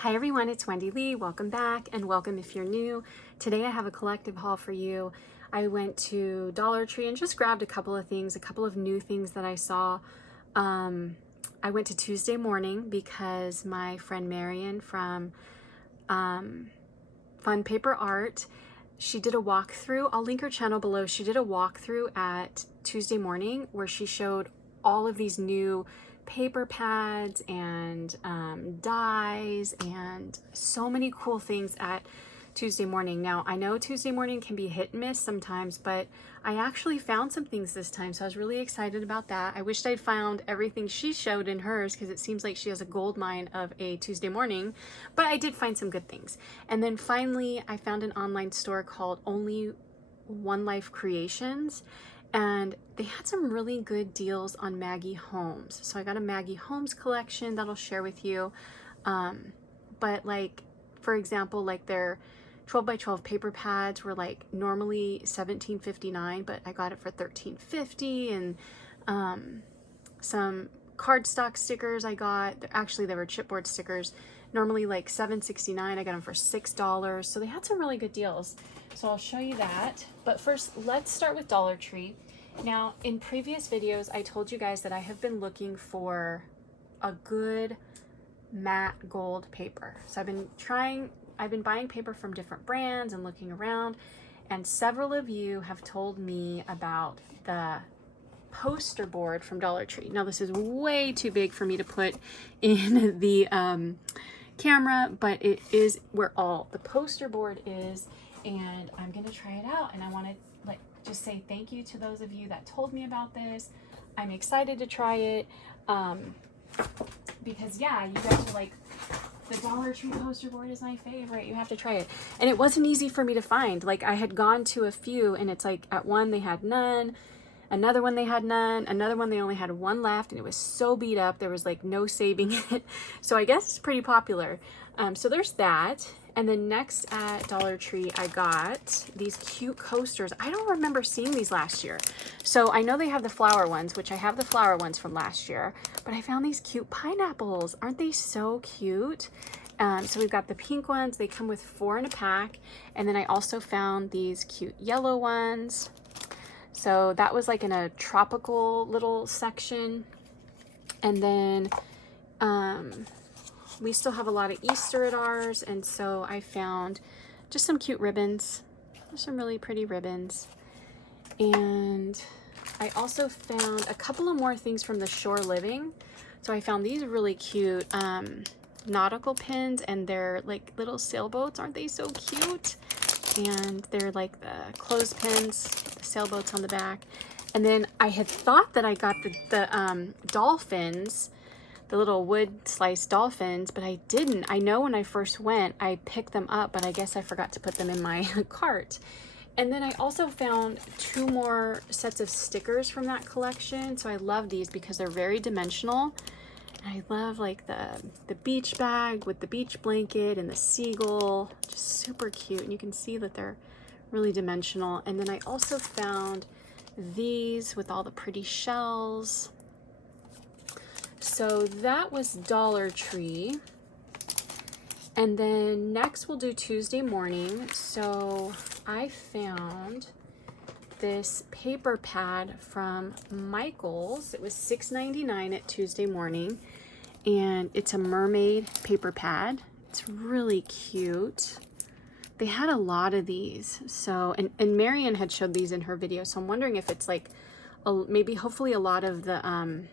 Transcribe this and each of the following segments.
Hi everyone, it's Wendy Lee. Welcome back and welcome if you're new. Today I have a collective haul for you. I went to Dollar Tree and just grabbed a couple of things, a couple of new things that I saw. I went to Tuesday Morning because my friend Marion from Fun Paper Art, she did a walkthrough. I'll link her channel below. She did a walkthrough at Tuesday Morning where she showed all of these new paper pads and dies and so many cool things at Tuesday Morning. Now, I know Tuesday Morning can be hit and miss sometimes, but I actually found some things this time, so I was really excited about that. I wished I'd found everything she showed in hers because it seems like she has a gold mine of a Tuesday Morning, but I did find some good things. And then finally, I found an online store called Only One Life Creations, and they had some really good deals on Maggie Holmes. So I got a Maggie Holmes collection that I'll share with you. But like, for example, like their 12 by 12 paper pads were like normally $17.59, but I got it for $13.50. And some cardstock stickers I got, actually they were chipboard stickers, normally like $7.69. I got them for $6. So they had some really good deals. So I'll show you that. But first, let's start with Dollar Tree. Now, in previous videos, I told you guys that I have been looking for a good matte gold paper. So I've been buying paper from different brands and looking around, and several of you have told me about the poster board from Dollar Tree. Now, this is way too big for me to put in the camera, but it is where all the poster board is, and I'm gonna try it out, and I want to just say thank you to those of you that told me about this. I'm excited to try it because yeah, you guys are like, the Dollar Tree poster board is my favorite, you have to try it. And it wasn't easy for me to find. Like, I had gone to a few and it's like at one they had none, another one they had none, another one they only had one left, and it was so beat up there was like no saving it. So I guess it's pretty popular. So there's that. And then next at Dollar Tree, I got these cute coasters. I don't remember seeing these last year. So I know they have the flower ones, which I have the flower ones from last year, but I found these cute pineapples. Aren't they so cute? So we've got the pink ones. They come with 4 in a pack. And then I also found these cute yellow ones. So that was like in a tropical little section. And then we still have a lot of Easter at ours, and so I found just some cute ribbons. There's some really pretty ribbons. And I also found a couple of more things from the Shore Living. So I found these really cute nautical pins, and they're like little sailboats. Aren't they so cute? And they're like the clothespins, the sailboats on the back. And then I had thought that I got the dolphins, the little wood sliced dolphins, but I didn't. I know when I first went, I picked them up, but I guess I forgot to put them in my cart. And then I also found 2 more sets of stickers from that collection. So I love these because they're very dimensional. And I love like the beach bag with the beach blanket and the seagull, just super cute. And you can see that they're really dimensional. And then I also found these with all the pretty shells. So that was Dollar Tree. And then next we'll do Tuesday Morning. So I found this paper pad from Michael's. It was $6.99 at Tuesday Morning. And it's a mermaid paper pad. It's really cute. They had a lot of these. So, and Marion had showed these in her video. So I'm wondering if it's like, maybe hopefully a lot of the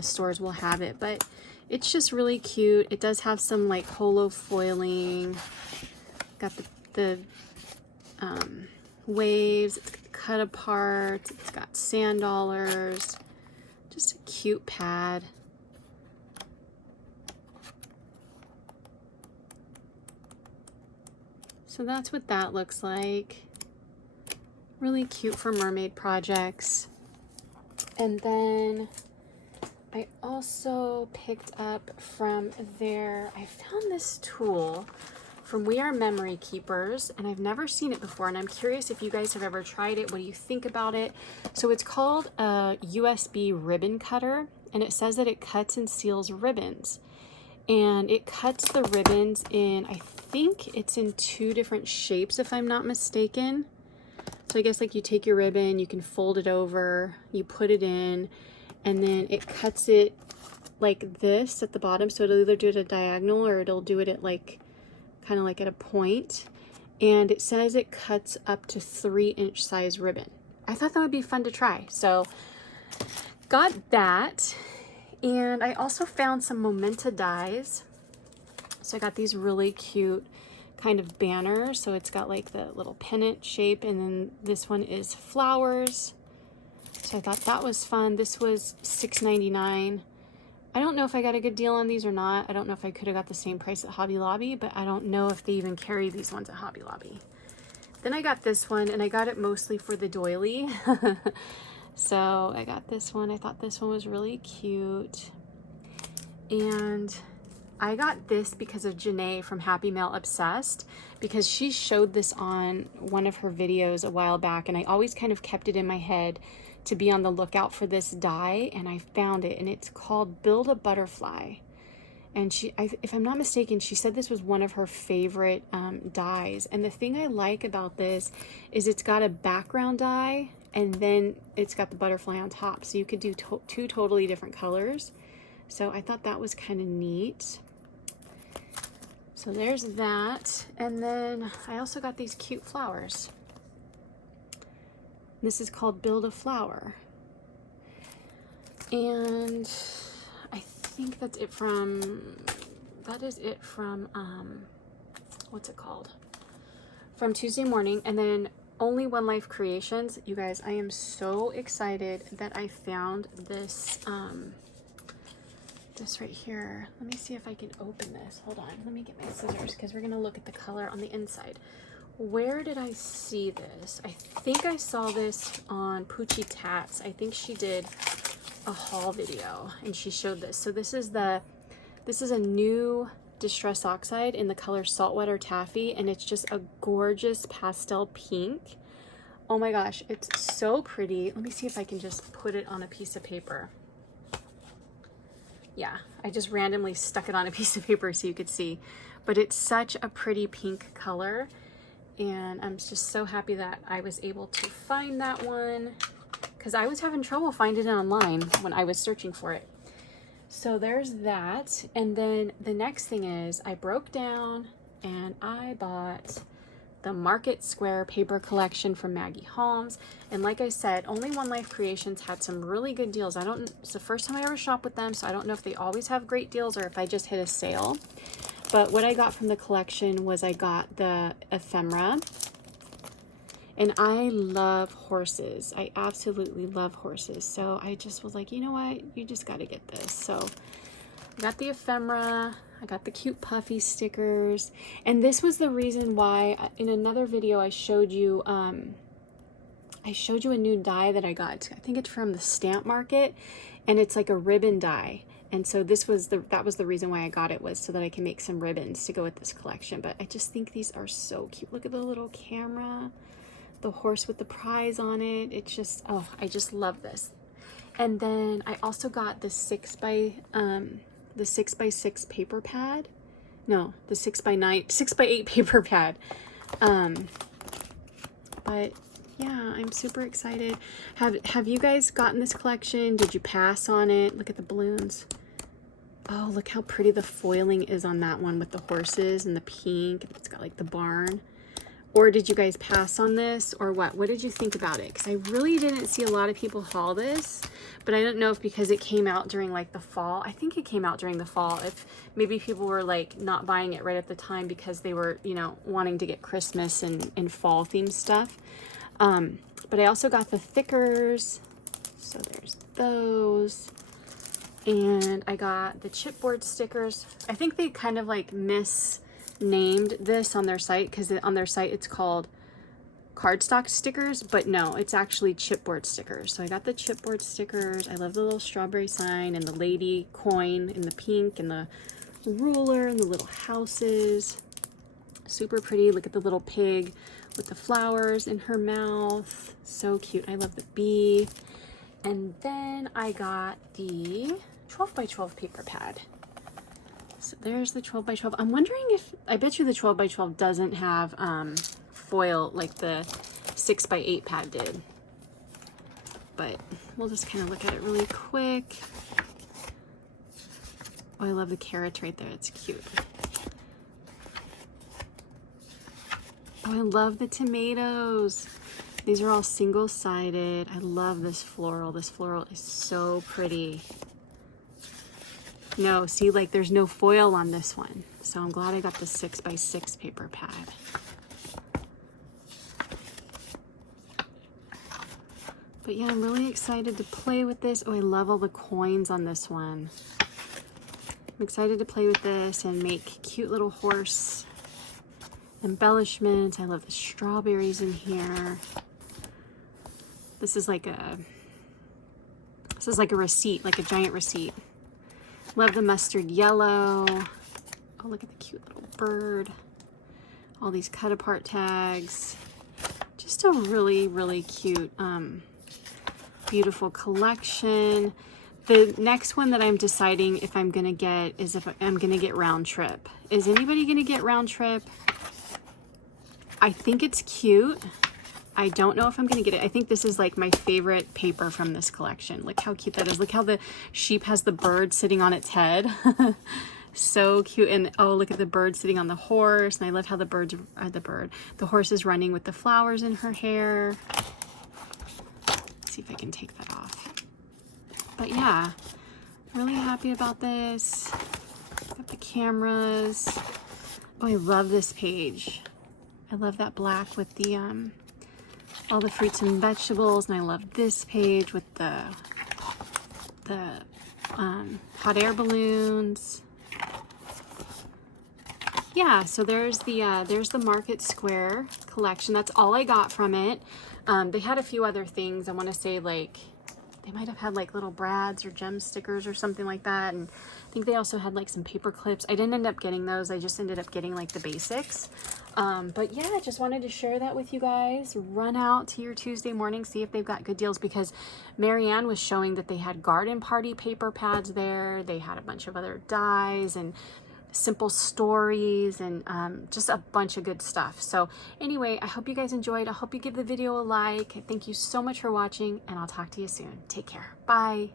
stores will have it, but it's just really cute. It does have some like holo foiling. Got the waves. It's cut apart. It's got sand dollars. Just a cute pad. So that's what that looks like. Really cute for mermaid projects. And then I also picked up from there, I found this tool from We Are Memory Keepers, and I've never seen it before, and I'm curious if you guys have ever tried it. What do you think about it? So it's called a USB ribbon cutter, and it says that it cuts and seals ribbons. and it cuts the ribbons in, I think it's in 2 different shapes if I'm not mistaken. So I guess like you take your ribbon, you can fold it over, you put it in, and then it cuts it like this at the bottom. So it'll either do it at a diagonal or it'll do it at like, kind of like at a point. And it says it cuts up to 3-inch size ribbon. I thought that would be fun to try. So got that. And I also found some Momenta dies. So I got these really cute kind of banners. So it's got like the little pennant shape, and then this one is flowers. So I thought that was fun. This was $6.99. I don't know if I got a good deal on these or not. I don't know if I could have got the same price at Hobby Lobby, but I don't know if they even carry these ones at Hobby Lobby. Then I got this one, and I got it mostly for the doily. So I got this one. I thought this one was really cute. And I got this because of Janae from Happy Mail Obsessed, because she showed this on one of her videos a while back, and I always kind of kept it in my head to be on the lookout for this die, and I found it, and it's called Build a Butterfly. And if I'm not mistaken, she said this was one of her favorite dies. And the thing I like about this is it's got a background die, and then it's got the butterfly on top. So you could do 2 totally different colors. So I thought that was kind of neat. So there's that. And then I also got these cute flowers. This is called Build a Flower. And I think that's it from, what's it called? From Tuesday morning. And then Only One Life Creations. You guys, I am so excited that I found this, this right here. Let me see if I can open this. Hold on, let me get my scissors, because we're gonna look at the color on the inside. Where did I see this? I think I saw this on Poochie Tats. I think she did a haul video and she showed this. So this is a new Distress Oxide in the color Saltwater Taffy, and it's just a gorgeous pastel pink. Oh my gosh, it's so pretty. Let me see if I can just put it on a piece of paper. Yeah, I just randomly stuck it on a piece of paper so you could see. But it's such a pretty pink color, and I'm just so happy that I was able to find that one, because I was having trouble finding it online when I was searching for it. So there's that. And then the next thing is I broke down and I bought the Market Square paper collection from Maggie Holmes. And like I said, Only One Life Creations had some really good deals. It's the first time I ever shopped with them, so I don't know if they always have great deals or if I just hit a sale. But what I got from the collection was I got the ephemera. And I love horses. I absolutely love horses. So I just was like, you know what? You just got to get this. So I got the ephemera. I got the cute puffy stickers. And this was the reason why in another video I showed you a new die that I got. I think it's from the Stamp Market, and it's like a ribbon die. And so that was the reason why I got it, was so that I can make some ribbons to go with this collection. But I just think these are so cute. Look at the little camera, the horse with the prize on it. It's just, oh, I just love this. And then I also got the 6x6 paper pad. No, the 6x8 paper pad. But yeah, I'm super excited. Have you guys gotten this collection? Did you pass on it? Look at the balloons. Oh, look how pretty the foiling is on that one with the horses and the pink. It's got like the barn. Or did you guys pass on this, or what? What did you think about it? Because I really didn't see a lot of people haul this, but I don't know if because it came out during like the fall. I think it came out during the fall. If maybe people were like not buying it right at the time because they were, you know, wanting to get Christmas and fall themed stuff. But I also got the thickers. So there's those. And I got the chipboard stickers. I think they kind of like misnamed this on their site, because on their site it's called cardstock stickers, but no, it's actually chipboard stickers. So I got the chipboard stickers. I love the little strawberry sign and the lady coin in the pink and the ruler and the little houses. Super pretty. Look at the little pig with the flowers in her mouth. So cute. I love the bee. And then I got the 12x12 paper pad. So there's the 12 by 12. I'm wondering if, I bet you the 12 by 12 doesn't have foil like the 6 by 8 pad did. But we'll just kind of look at it really quick. Oh, I love the carrots right there. It's cute. Oh, I love the tomatoes. These are all single-sided. I love this floral. This floral is so pretty. No, see, like there's no foil on this one. So I'm glad I got the 6 by 6 paper pad. But yeah, I'm really excited to play with this. Oh, I love all the coins on this one. I'm excited to play with this and make cute little horse embellishments. I love the strawberries in here. This is like a receipt, like a giant receipt. Love the mustard yellow. Oh, look at the cute little bird. All these cut apart tags. Just a really, really cute, beautiful collection. The next one that I'm deciding if I'm gonna get is if I'm gonna get Round Trip. Is anybody gonna get Round Trip? I think it's cute. I don't know if I'm gonna get it. I think this is like my favorite paper from this collection. Look how cute that is. Look how the sheep has the bird sitting on its head. So cute. And oh, look at the bird sitting on the horse. And I love how the horse is running with the flowers in her hair. Let's see if I can take that off. But yeah, really happy about this. Got the cameras. Oh, I love this page. I love that black with the all the fruits and vegetables, and I love this page with the hot air balloons. Yeah, so there's the Market Square collection. That's all I got from it. They had a few other things. I want to say like they might have had like little brads or gem stickers or something like that, and I think they also had like some paper clips. I didn't end up getting those. I just ended up getting like the basics. But yeah, I just wanted to share that with you guys. Run out to your Tuesday morning, see if they've got good deals, because Marianne was showing that they had garden party paper pads there. They had a bunch of other dies and simple stories and just a bunch of good stuff. So anyway, I hope you guys enjoyed. I hope you give the video a like. Thank you so much for watching, and I'll talk to you soon. Take care. Bye.